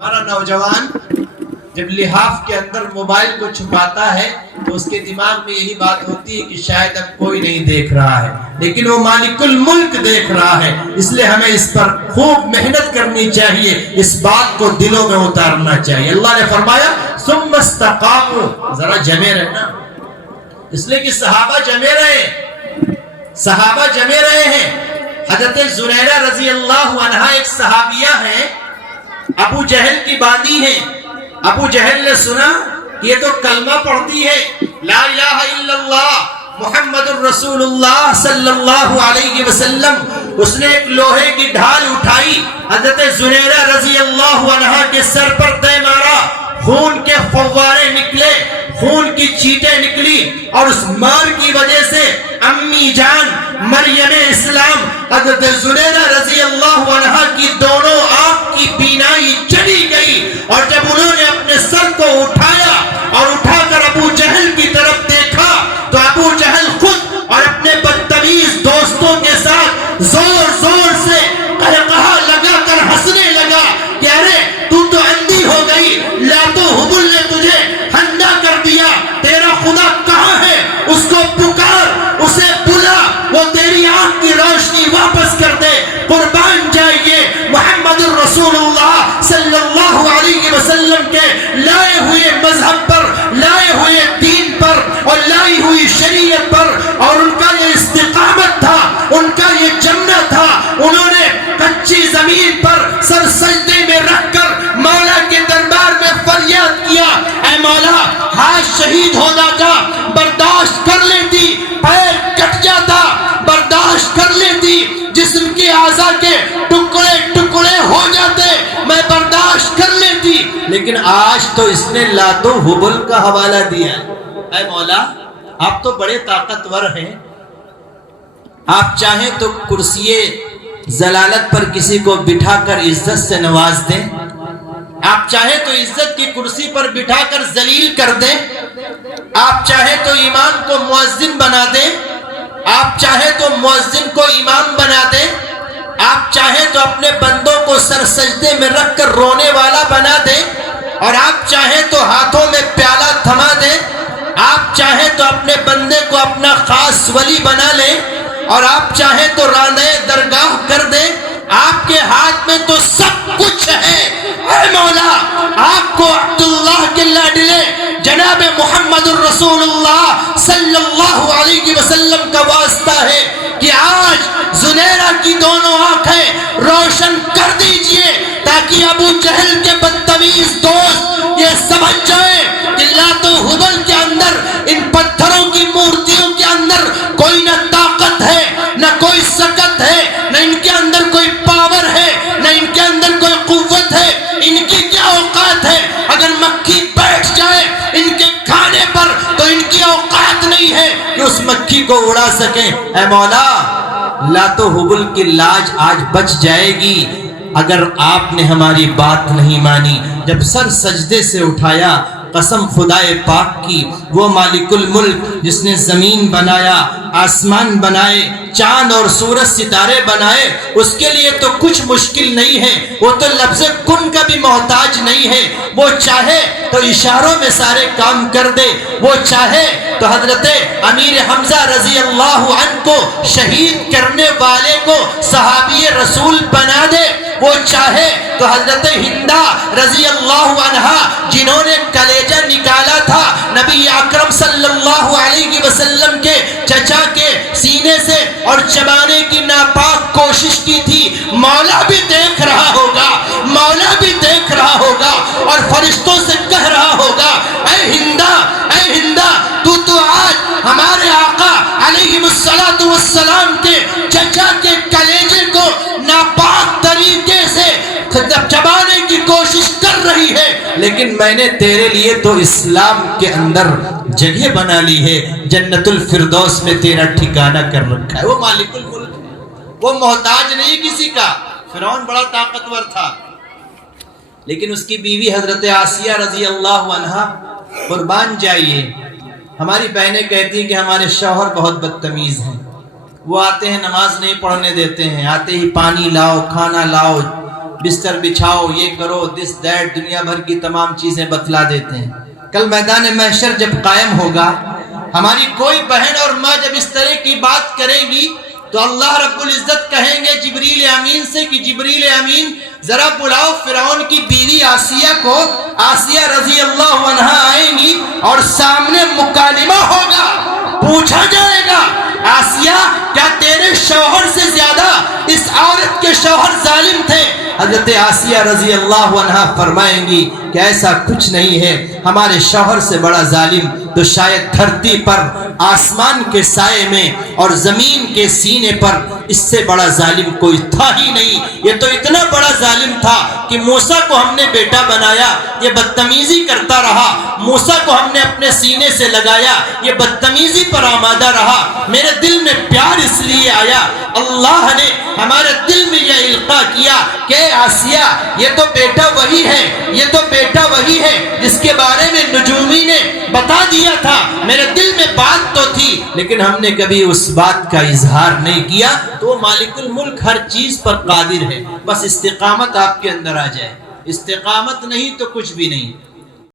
ہمارا نوجوان جب لحاف کے اندر موبائل کو چھپاتا ہے تو اس کے دماغ میں یہی بات ہوتی ہے کہ شاید اب کوئی نہیں دیکھ رہا ہے، لیکن وہ مالک الملک دیکھ رہا ہے۔ اس لیے ہمیں اس پر خوب محنت کرنی چاہیے، اس بات کو دلوں میں اتارنا چاہیے۔ اللہ نے فرمایا ثم استقاموا، ذرا جمے رہنا، اس لیے کہ صحابہ جمے رہے ہیں۔ حضرت زنیرہ رضی اللہ عنہا ایک صحابیہ ہیں، ابو جہل کی باندی ہیں۔ ابو جہل نے سنا کہ یہ تو کلمہ پڑھتی ہے، لا الہ الا اللہ محمد الرسول اللہ صلی اللہ علیہ وسلم۔ اس نے ایک لوہے کی ڈھال اٹھائی، حضرت زنیرہ رضی اللہ عنہا کے سر پر دے مارا، خون کے فوارے نکلے، خون کی چیٹیں نکلی، اور اس مار کی وجہ سے امی جان مریم اسلام حضرت زنیرہ رضی اللہ عنہا کی دونوں آنکھ کی بینائی چلی گئی۔ اور جب انہوں نے اپنے سر کو اٹھایا اور اٹھا کر ابو جہل کی طرف دیکھا تو ابو جہل خود اور اپنے بدتمیز دوستوں کے ساتھ زور زور سے قہقہا لگا کر ہنسنے لگا کہ ارے تو اندھی ہو گئی، لات و حبل نے تجھے اندھا کر دیا، تیرا خدا کہاں ہے؟ اس کو پکار، اسے بلا، وہ تیری آنکھ کی روشنی واپس کر دے۔ قربان جائیے محمد الرسول اللہ صلی اللہ علیہ وسلم کے لائے ہوئے مذہب پر، لائے ہوئے دین پر اور لائی ہوئی شریعت پر، اور ان کا یہ استقامت تھا، ان کا یہ جمنا تھا۔ انہوں نے کچی زمین پر سر سجدے میں رکھ کر مولا کے دربار میں فریاد کیا، اے مولا ہاتھ شہید ہونا کا برداشت کر لیتی، پیر کٹ جاتا برداشت کر لیتی، جسم کے اعضاء کے ٹکڑے ٹکڑے ہو جاتے میں برداشت کر لیتی، لیکن آج تو اس نے لات و حبل کا حوالہ دیا ہے۔ اے مولا آپ تو بڑے طاقتور ہیں، آپ چاہیں تو کرسی ضلالت پر کسی کو بٹھا کر عزت سے نواز دیں، آپ چاہیں تو عزت کی کرسی پر بٹھا کر ذلیل کر دیں، آپ چاہیں تو ایمان کو مؤذن بنا دیں، آپ چاہیں تو مؤذن کو امام بنا دیں، آپ چاہیں تو اپنے بندوں کو سر سجدے میں رکھ کر رونے والا بنا دیں، اور آپ چاہیں تو ہاتھوں میں پیالہ تھما دیں، آپ چاہیں تو اپنے بندے کو اپنا خاص ولی بنا لیں، اور آپ چاہیں تو راندے درگاہ کر دیں، آپ کے ہاتھ میں تو سب کچھ ہے۔ اے مولا آپ کو عبداللہ کے لاڈلے جناب محمد الرسول اللہ صلی اللہ علیہ وسلم کا واسطہ ہے کہ آج زنیرہ کی دونوں آنکھیں روشن کر دیجئے، تاکہ ابو جہل کے بدتمیز دوست یہ سمجھ جائیں کہ لات و حبل کے اندر، ان پتھروں کی مورتیوں کے اندر کوئی نہ طاقت ہے، نہ کوئی سکت ہے، نہ ان کے اندر کوئی پاور ہے، نہ ان کے اندر کوئی قوت ہے۔ ان کی کیا اوقات ہے؟ اگر مکھی بیٹھ جائے ان کے کھانے پر تو ان کی اوقات نہیں ہے کہ اس مکھی کو اڑا سکیں۔ اے مولا لات و حبل کی لاج آج بچ جائے گی اگر آپ نے ہماری بات نہیں مانی۔ جب سر سجدے سے اٹھایا، قسم خدائے پاک کی، وہ مالک الملک جس نے زمین بنایا، آسمان بنائے، چاند اور سورج ستارے بنائے، اس کے لیے تو کچھ مشکل نہیں ہے، وہ تو لفظ کن کا بھی محتاج نہیں ہے۔ وہ چاہے تو اشاروں میں سارے کام کر دے، وہ چاہے تو حضرت امیر حمزہ رضی اللہ عنہ کو شہید کرنے والے کو صحابی رسول بنا دے، وہ چاہے تو حضرت ہندہ رضی اللہ عنہا جنہوں نے کلیجہ نکالا تھا نبی اکرم صلی اللہ علیہ وسلم کے چچا کے سینے سے اور چبانے کی ناپاک کوشش کی تھی، مولا بھی دیکھ رہا ہوگا، مولا بھی دیکھ رہا ہوگا اور فرشتوں سے کہہ رہا ہوگا، اے ہندہ تو آج ہمارے آقا علیہ السلام کے چچا کے کلیجے کو ناپاک طریقے سے چبانے کی کوشش کر رہی ہے، لیکن میں نے تیرے لیے تو اسلام کے اندر جگہ بنا لی ہے، جنت الفردوس میں تیرا ٹھکانہ کر رکھا ہے۔ وہ مالک الملک ہے، وہ محتاج نہیں کسی کا۔ فرعون بڑا طاقتور تھا، لیکن اس کی بیوی حضرت آسیہ رضی اللہ عنہا، قربان جائیے، ہماری بہنیں کہتی ہیں کہ ہمارے شوہر بہت بدتمیز ہیں، وہ آتے ہیں نماز نہیں پڑھنے دیتے ہیں، آتے ہی پانی لاؤ، کھانا لاؤ، بستر بچھاؤ، یہ کرو، دس دیٹ، دنیا بھر کی تمام چیزیں بتلا دیتے ہیں۔ کل میدان محشر جب قائم ہوگا، ہماری کوئی بہن اور ماں جب اس طرح کی بات کرے گی تو اللہ رب العزت کہیں گے جبریل امین سے کہ جبریل امین ذرا بلاؤ فرعون کی بیوی آسیہ کو۔ آسیہ رضی اللہ عنہا آئیں گی اور سامنے مکالمہ ہوگا، پوچھا جائے گا آسیہ کیا تیرے شوہر سے زیادہ اس عورت کے شوہر ظالم تھے؟ حضرت آسیہ رضی اللہ عنہا فرمائیں گی کہ ایسا کچھ نہیں ہے، ہمارے شوہر سے بڑا ظالم تو شاید دھرتی پر آسمان کے سائے میں اور زمین کے سینے پر اس سے بڑا ظالم کوئی تھا ہی نہیں۔ یہ تو اتنا بڑا ظالم تھا کہ موسیٰ کو ہم نے بیٹا بنایا، یہ بدتمیزی کرتا رہا، موسیٰ کو ہم نے اپنے سینے سے لگایا، یہ بدتمیزی پر آمادہ رہا، میرے دل میں پیار اس لیے آیا، اللہ نے ہمارے دل میں یہ القاء کیا کہ آسیہ یہ تو بیٹا وہی ہے، یہ تو بیٹا وہی ہے جس کے بارے میں نجومی نے بتا دیا تھا، میرے دل میں بات تو تھی لیکن ہم نے کبھی اس بات کا اظہار نہیں کیا۔ تو مالک الملک ہر چیز پر قادر ہے، بس استقامت آپ کے اندر آ جائے، استقامت نہیں تو کچھ بھی نہیں۔